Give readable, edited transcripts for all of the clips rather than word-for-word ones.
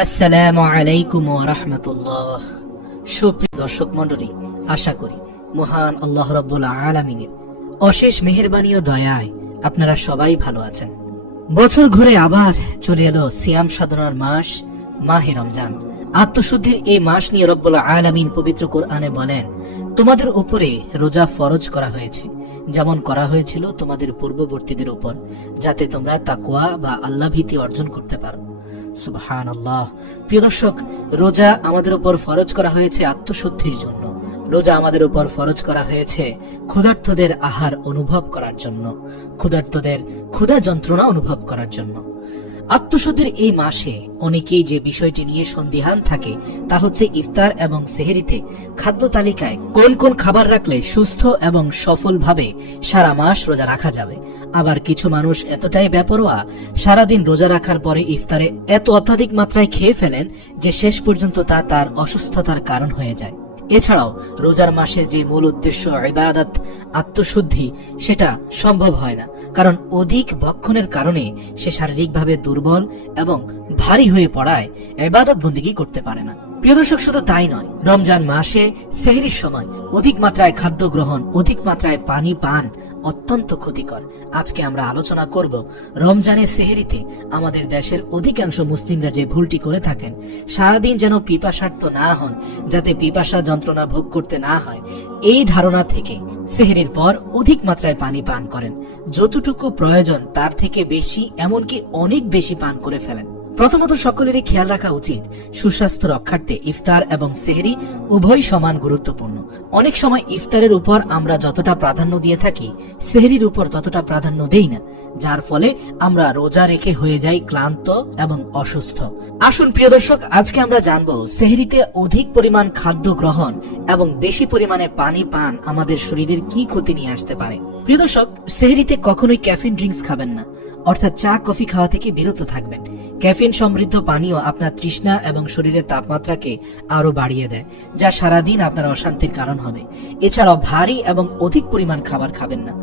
আসসালামু আলাইকুম ওয়া রাহমাতুল্লাহ। সুপ্রিয় দর্শক মণ্ডলী, আশা করি মহান আল্লাহ রাব্বুল আলামিনের অশেষ মেহেরবানি ও দয়ায় আপনারা সবাই ভালো আছেন। বছর ঘুরে আবার চলে এলো সিয়াম সাধনার মাস মাহে রমজান। আত্মশুদ্ধির এই মাস নিয়ে রব্বুল আলামিন পবিত্র কোরআনে বলেন, তোমাদের উপরে রোজা ফরজ করা হয়েছে যেমন করা হয়েছিল তোমাদের পূর্ববর্তীদের উপর, যাতে তোমরা তাকওয়া বা আল্লাহ ভীতি অর্জন করতে পারো। সুবহানাল্লাহ। প্রিয় দর্শক, রোজা আমাদের উপর ফরজ করা হয়েছে আত্মশুদ্ধির জন্য। রোজা আমাদের উপর ফরজ করা হয়েছে ক্ষুধার্তদের আহার অনুভব করার জন্য, ক্ষুধার্তদের ক্ষুধা যন্ত্রণা অনুভব করার জন্য। আত্মশুদ্ধির এই মাসে অনেকেই যে বিষয়টি নিয়ে সন্দিহান থাকে তা হচ্ছে ইফতার এবং সেহরিতে খাদ্য তালিকায় কোন কোন খাবার রাখলে সুস্থ এবং সফলভাবে সারা মাস রোজা রাখা যাবে। আবার কিছু মানুষ এতটাই বেপরোয়া, সারাদিন রোজা রাখার পরে ইফতারে এত অত্যাধিক মাত্রায় খেয়ে ফেলেন যে শেষ পর্যন্ত তা তার অসুস্থতার কারণ হয়ে যায়। এছাড়াও রোজার মাসে যে মূল উদ্দেশ্য ইবাদত, আত্মশুদ্ধি, সেটা সম্ভব হয় না, কারণ অধিক ভক্ষণের কারণে সে শারীরিকভাবে দুর্বল এবং ভারী হয়ে পড়ায় ইবাদত বন্দেগী করতে পারে না। প্রিয় দর্শক, শুধু তাই নয়, রমজান মাসে সেহরির সময় অধিক মাত্রায় খাদ্য গ্রহণ, অধিক মাত্রায় পানি পান অত্যন্ত ক্ষতিকর। আজকে আমরা আলোচনা করব রমজানের সেহরিতে আমাদের দেশের অধিকাংশ মুসলিমরা যে ভুলটি করে থাকেন, সারাদিন যেন পিপাসার্ত না হন, যাতে পিপাসা যন্ত্রণা ভোগ করতে না হয়, এই ধারণা থেকে সেহরির পর অধিক মাত্রায় পানি পান করেন। যতটুকু প্রয়োজন তার থেকে বেশি, এমনকি অনেক বেশি পান করে ফেলেন। প্রথমত সকলেরই খেয়াল রাখা উচিত, সুস্বাস্থ্য রক্ষার্থে ইফতার এবং সেহরি উভয় সমান গুরুত্বপূর্ণ। অনেক সময় ইফতারের উপর আমরা যতটা প্রাধান্য দিয়ে থাকি, সেহরির উপর ততটা প্রাধান্য দেই না, যার ফলে আমরা রোজা রেখে হয়ে যাই ক্লান্ত এবং অসুস্থ। আসুন প্রিয় দর্শক, আজকে আমরা জানবো সেহরিতে অধিক পরিমাণ খাদ্য গ্রহণ এবং বেশি পরিমাণে পানি পান আমাদের শরীরের কি ক্ষতি নিয়ে আসতে পারে। প্রিয় দর্শক, সেহরিতে কখনোই ক্যাফিন ড্রিঙ্কস খাবেন না, অর্থাৎ চা কফি খাওয়া থেকে বিরত থাকবেন। ক্যাফিন সমৃদ্ধ পানীয় আপনার তৃষ্ণা এবং শরীরের তাপমাত্রাকে আরো বাড়িয়ে দেয়, যা সারাদিন আপনার অশান্তির কারণ হবে। এছাড়াও ভারী এবং অধিক পরিমাণ খাবার খাবেন না।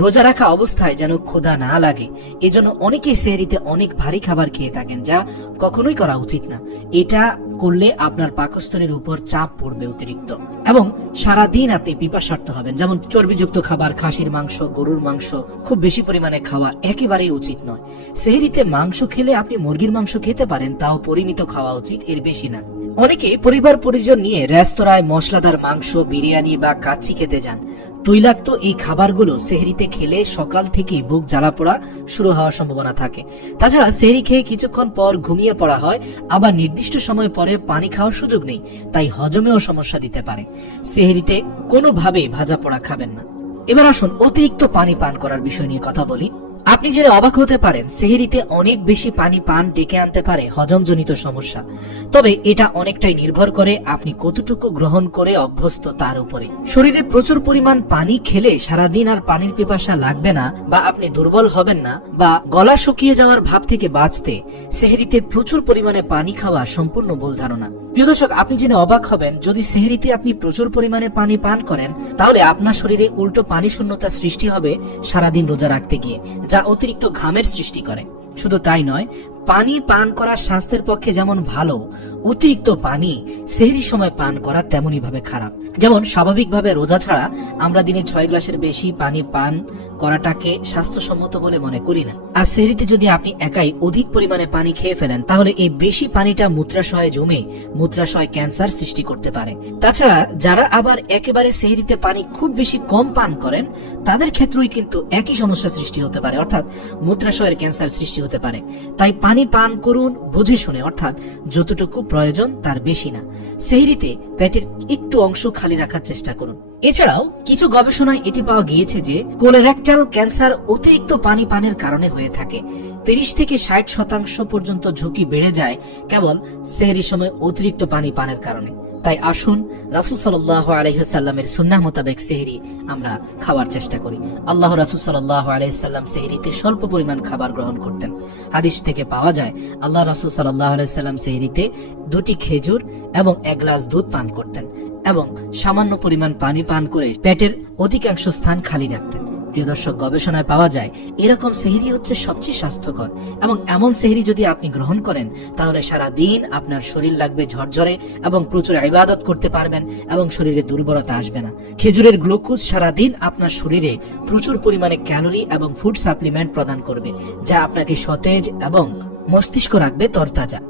রোজা রাখা অবস্থায় যেন ক্ষুধা না লাগে, এজন্য অনেকেই সেহরিতে অনেক ভারী খাবার খেয়ে থাকেন, যা কখনোই করা উচিত না। এটা করলে আপনার পাকস্থলীর উপর চাপ পড়বে অতিরিক্ত এবং সারাদিন আপনি পিপাসার্ত হবেন। যেমন চর্বিযুক্ত খাবার, খাসির মাংস, গরুর মাংস খুব বেশি পরিমাণে খাওয়া একেবারেই উচিত নয়। সেহরিতে মাংস খেলে আপনি মুরগির মাংস খেতে পারেন, তাও পরিমিত খাওয়া উচিত, এর বেশি না। অনেকে পরিবার পরিজন নিয়ে রেস্তোরাঁয় মশলাদার মাংস, বিরিয়ানি বা কাচ্চি খেতে যান। তৈলাক্ত এই খাবারগুলো সেহরিতে খেলে সকাল থেকেই বুক জ্বালা পোড়া শুরু হওয়ার সম্ভাবনা থাকে। তাছাড়া সেহরি খেয়ে কিছুক্ষণ পর ঘুমিয়ে পড়া হয়, আবার নির্দিষ্ট সময় পরে পানি খাওয়ার সুযোগ নেই, তাই হজমেও সমস্যা দিতে পারে। সেহরিতে কোনোভাবেই ভাজা পোড়া খাবেন না। এবার আসুন অতিরিক্ত পানি পান করার বিষয় নিয়ে কথা বলি। আপনি জেনে অবাক হতে পারেন, সেহরিতে অনেক বেশি পানি পান ডেকে আনতে পারে হজমজনিত সমস্যা। তবে এটা অনেকটাই নির্ভর করে আপনি কতটুকু গ্রহণ করে অভ্যস্ত তার উপরে। শরীরে প্রচুর পরিমাণ পানি খেলে সারাদিন আর পানির পিপাসা লাগবে না, বা আপনি দুর্বল হবেন না, বা গলা শুকিয়ে যাওয়ার ভাব থেকে বাঁচতে সেহরিতে প্রচুর পরিমাণে পানি খাওয়া সম্পূর্ণ ভুল ধারণা। প্রিয় দর্শক, আপনি জেনে অবাক হবেন, যদি সেহরিতে আপনি প্রচুর পরিমাণে পানি পান করেন, তাহলে আপনার শরীরে উল্টো পানি শূন্যতা সৃষ্টি হবে সারাদিন রোজা রাখতে গিয়ে, যা অতিরিক্ত ঘামের সৃষ্টি করে। শুধু তাই নয়, পানি পান করা স্বাস্থ্যের পক্ষে যেমন ভালো, অতিরিক্ত পানি সেহরির সময় পান করা তেমনই ভাবে খারাপ। যেমন স্বাভাবিকভাবে রোজা ছাড়া আমরা দিনে 6 গ্লাসের বেশি পানি পান করাটাকে স্বাস্থ্যসম্মত বলে মনে করি না। আর সেহরিতে যদি আপনি একাই অধিক পরিমাণে পানি খেয়ে ফেলেন, তাহলে এই বেশি পানিটা মূত্রাশয়ে জমে মূত্রাশয় ক্যান্সার সৃষ্টি করতে পারে। তাছাড়া যারা আবার একেবারে সেহরিতে পানি খুব বেশি কম পান করেন, তাদের ক্ষেত্রেই কিন্তু একই সমস্যা সৃষ্টি হতে পারে, অর্থাৎ মূত্রাশয়ের ক্যান্সার সৃষ্টি হতে পারে। তাই পানি পান করুন বুঝে শুনে, অর্থাৎ যতটুকু প্রয়োজন তার বেশি না। সেহরিতে পেটের একটু অংশ খালি রাখার চেষ্টা করুন। এছাড়াও কিছু গবেষণায় এটি পাওয়া গিয়েছে যে কোলোরেক্টাল ক্যান্সার অতিরিক্ত পানি পানের কারণে হয়ে থাকে। 30 থেকে 60% পর্যন্ত ঝুঁকি বেড়ে যায় কেবল সেহরির সময় অতিরিক্ত পানি পানের কারণে। তাই আসুন রাসূল সাল্লাল্লাহু আলাইহি ওয়াসাল্লামের সুন্নাহ মোতাবেক সেহরি আমরা খাওয়ার চেষ্টা করি। আল্লাহ রাসূল সাল্লাল্লাহু আলাইহি ওয়াসাল্লাম সেহরিতে স্বল্প পরিমাণ খাবার গ্রহণ করতেন। হাদিস থেকে পাওয়া যায়, আল্লাহ রাসূল সাল্লাল্লাহু আলাইহি ওয়াসাল্লাম সেহরিতে 2টি খেজুর এবং 1 গ্লাস দুধ পান করতেন এবং সামান্য পরিমাণ পানি পান করে পেটের অধিকাংশ স্থান খালি রাখতেন। প্রিয় দর্শক, গবেষণায় পাওয়া যায় এরকম সেহরি হচ্ছে সবচেয়ে স্বাস্থ্যকর, এবং এমন সেহরি যদি আপনি গ্রহণ করেন তাহলে সারা দিন আপনার শরীর লাগবে ঝরঝরে এবং প্রচুর ইবাদত করতে পারবেন এবং শরীরে দুর্বলতা আসবে না। খেজুরের গ্লুকোজ সারা দিন আপনার শরীরে প্রচুর পরিমাণে ক্যালোরি এবং ফুড সাপ্লিমেন্ট প্রদান করবে, যা আপনাকে সতেজ এবং মস্তিষ্ক রাখবে তরতাজা।